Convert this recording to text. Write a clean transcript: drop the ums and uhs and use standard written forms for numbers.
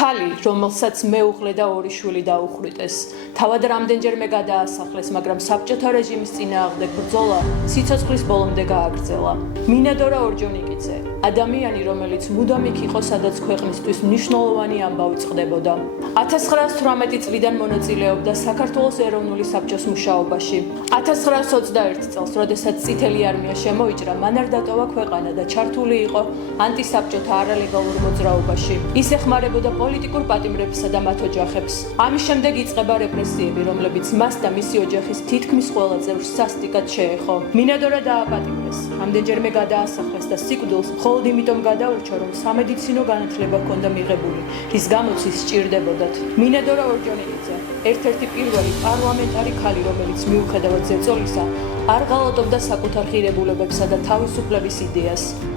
ქალი, რომელსაც მეუღლე და ორი შვილი დაუხრიტეს. თავად რამდენჯერმე გადაასახლეს, მაგრამ საბჭოთა რეჟიმის წინააღმდეგ ბრძოლა სიცოცხლის ბოლომდე გააგრძელა. მინადორა ორჯონიკიძე, ადამიანი, რომელიც მუდამ იქ იყო, სადაც ქვეყნისთვის მნიშვნელოვანი ამბავი წყდებოდა. 1918 წლიდან მონაწილეობდა საქართველოს ეროვნული საბჭოს მუშაობაში. 1921 წელს, როდესაც წითელი არმია შემოიჭრა, მან არ დატოვა ქვეყანა და ჩართული იყო ანტისაბჭოთა არალეგალურ მოძრაობაში. ის ეხმარებოდა პოლიტიკურ პატიმრებსა და მათ ოჯახებს. ამის შემდეგ იწყება რეპრესიები, რომლებიც მას და მისი ოჯახის თითქმის ყველა წევრს სასტიკად შეეხო. მინადორა დააპატიმრეს, რამდენჯერმე გადაასახლეს და სიკვდილს მხოლოდ იმიტომ გადაურჩა, რომ სამედიცინო განათლება ჰქონდა მიღებული, რის გამოც ის სჭირდებოდათ. მინადორა ორჯონიკიძე, ერთ-ერთი პირველი პარლამენტარი ქალი, რომელიც მიუხედავად ზეწოლისა, არ ღალატობდა საკუთარ ღირებულებებსა და თავისუფლების იდეას.